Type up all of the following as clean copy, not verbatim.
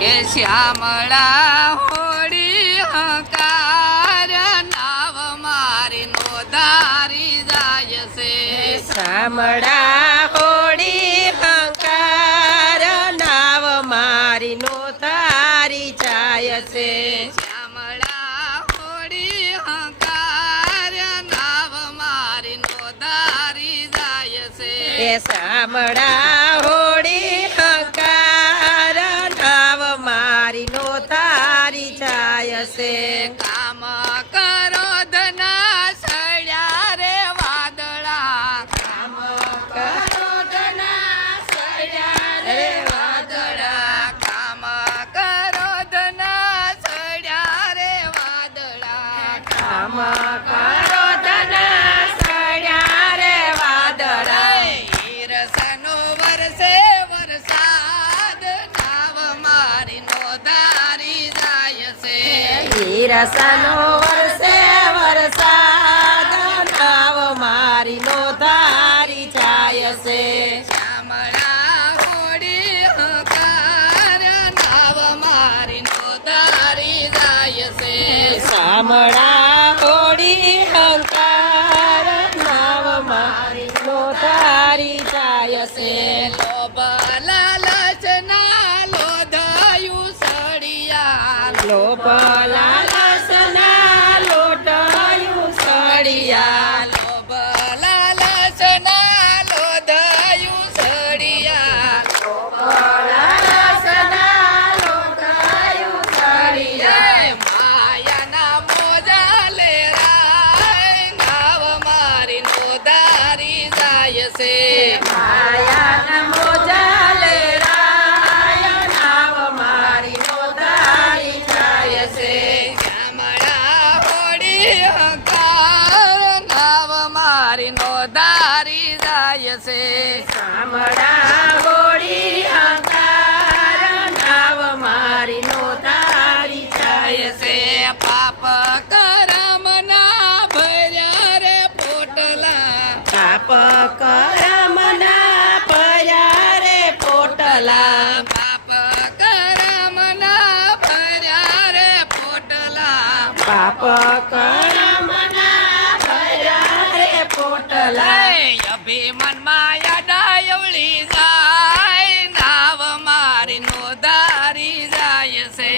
કે શ્યામળા હોડી હંકાર નાવ મારી નો ધારી જાય છે શામળા હોડી હંકાર નાવ મારી નો તારી જાય છે શ્યામળા હોડી હંકાર નાવ મારી નો ધારી જાય છે એ શામળા હોડી હંકાર નાવ મારી નો તારી જાય છે કામ કરો ધના સળ્યા રે વાદળા કામ કરો ધના સળ્યા રે વાદળા કામ કરો ધના સળ્યા રે વાદળા કામ કરો ધના સળ્યા રે વાદળા ઈરસનો વરસે વરસાદ નાવ મારી નો ધારી જાય છે ઈરસનો વરસે વરસાદ નાવ મારી નો ધારી જાય છે શ્યામળા હોડી હંકાર નાવ મારી નો ધારી જાય છે શામળા હોડી હંકાર નાવ મારી નો ધારી જાય છે લોભ લાલચ ના લોધાયું સળિયા લોભ લાલસના લોટાયું સળિયા લોભ લાલચ ના લોધાયું સળિયા લાલસના લોટાયું સળિયા માયાના મોજા લેરાય નાવ મારી નો ધારી જાય છે માયાના મોજા લેરાય નાવ મારી નો ધારી જાય છે શ્યામળા હોડી હંકાર નાવ મારી નો ધારી જાય છે શામળા હોડી હંકાર નાવ મારી નો તારી જાય છે પાપ કરમના ભર્યા રે પોટલા પાપ કરમના ભર્યા રે પોટલા પાપ કરમના ભર્યા રે પોટલા પાપ કરમના ભર્યા રે પોટલા અભિમનમાં ડાયવળી જાય નાવ મારી નો ધારી જાય છે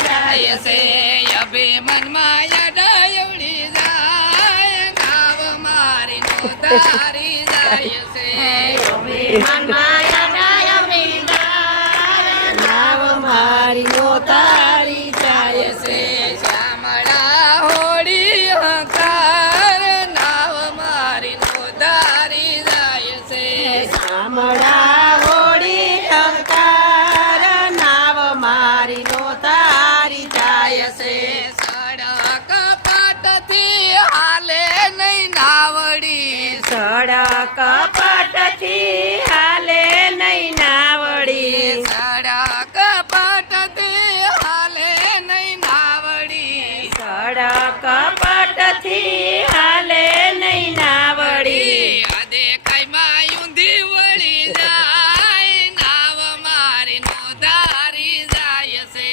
જાય છે અભિમનમાં ડાયવળી જાય નાવ મારી નો ધારી જાય છે નાવ મારી નો તારી જાય છે શ્યામળા હોડી હંકાર નાવ મારી નો ધારી જાય છે શામળા હોડી હંકાર નાવ મારી નો તારી જાય છે સડક પાટથી હાલે નહીં નાવડી સડક પટથી હાલે નહીં નાવડી સડક પાટથી હાલે નહીં નાવડી સડક પટથી હાલે નહીં નાવડી દેખાયમાં ઊંધી વળી જાય નાવ મારી નો ધારી જાય છે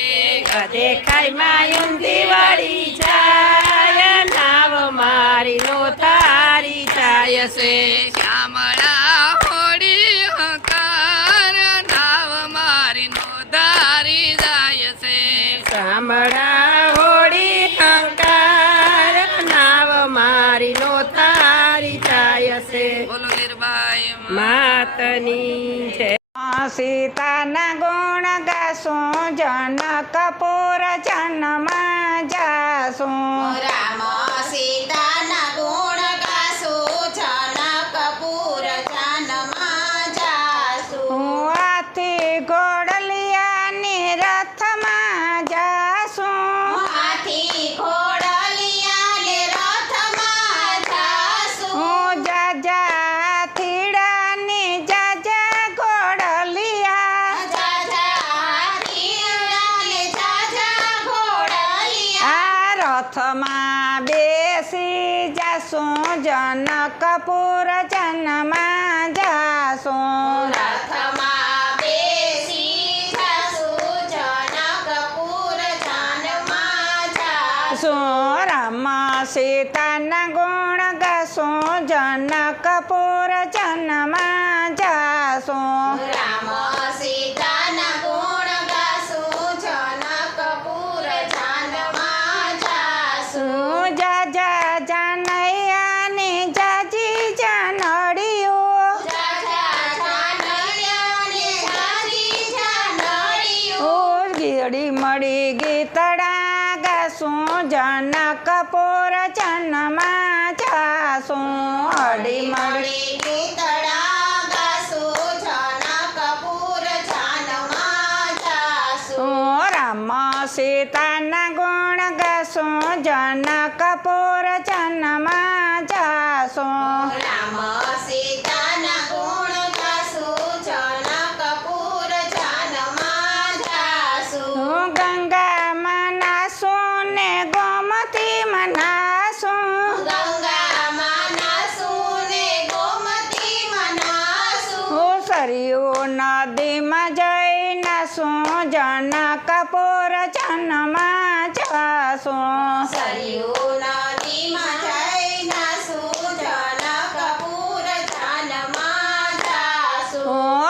દેખાયમાં ઊંધી વળી જાય નાવ મારી નો તારી જાય છે શ્યામળા હોડી હંકાર નાવ મારી નો ધારી જાય છે શામળા હોડી હંકાર નાવ મારી નો તારી જાય છે બોલો લીરબાઈ માતની છે સીતાના ગુણ ગાશું જનકપુર જન્મમાં જાશું રામ સીતાના ગુણ ગાશું જનકપુર જાનમાં જાશું હાથી ઘોડલિયાની રથમાં જાશું હાથી ઘોડલિયાને રથમાં જાશું જાજા થીડાની જાજા ઘોડલિયા જાજા હાથીડાને જાજા ઘોડલિયા આ રથમાં બેસી કપૂર જનમાં જાશું રથમાં બેસી જાશું જનકપુર જાનમાં જાશું રામ સીતાના ગુણ ગાશું જનકપુર જનમાં જાશું રામ સીતાના ગુણ ગાશું જનકપુર જાનમાં જાશું જા જાનૈયાની જાજી જાનડીઓ ગીડી મળી ગીતડા ગાશું જનકપુર જનમાં જાશું હળી મળી રામ સીતાના ગુણ ગાશું જનકપુર જનમાં જાશું ગંગામાં નાશું ને ગોમતીમાં નાશું સરયુ નદીમાં જઈ નાશું જનકપુર જનમાં જાશું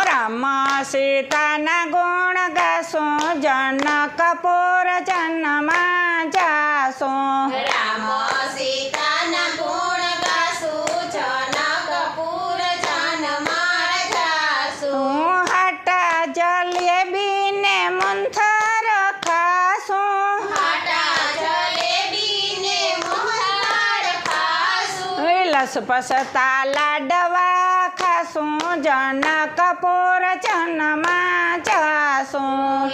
રામ સીતાના ગુણ ગાશું જનકપુર જનમાં જાશું રામ સીતાના ગુણ ગાશું જનકપુર જાનમાં જાશું હાટા જલેબી ને મંથર ખાશું લસપસતા લાડવા ખાશું જનકપુર જનમાં જાશું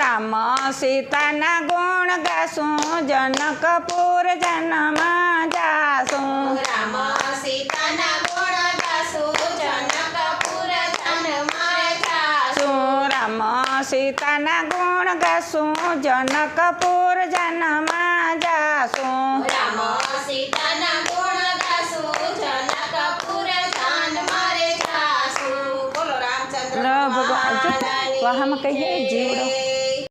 રામ સીતાના ગુણ ગાશું જનકપુર જનમાં જાશું રામ સીતાના ગુણ ગાશું જનકપુર જાનમાં જાશું રામ સીતાના ગુણ ગાશું જનકપુર જનમાં જાશું રામ સીતાના ગુણ ગાશું જનકપુર જાનમાં જાશું બોલો રામચંદ્ર ભગવાન વાહમાં કહીએ જીવડો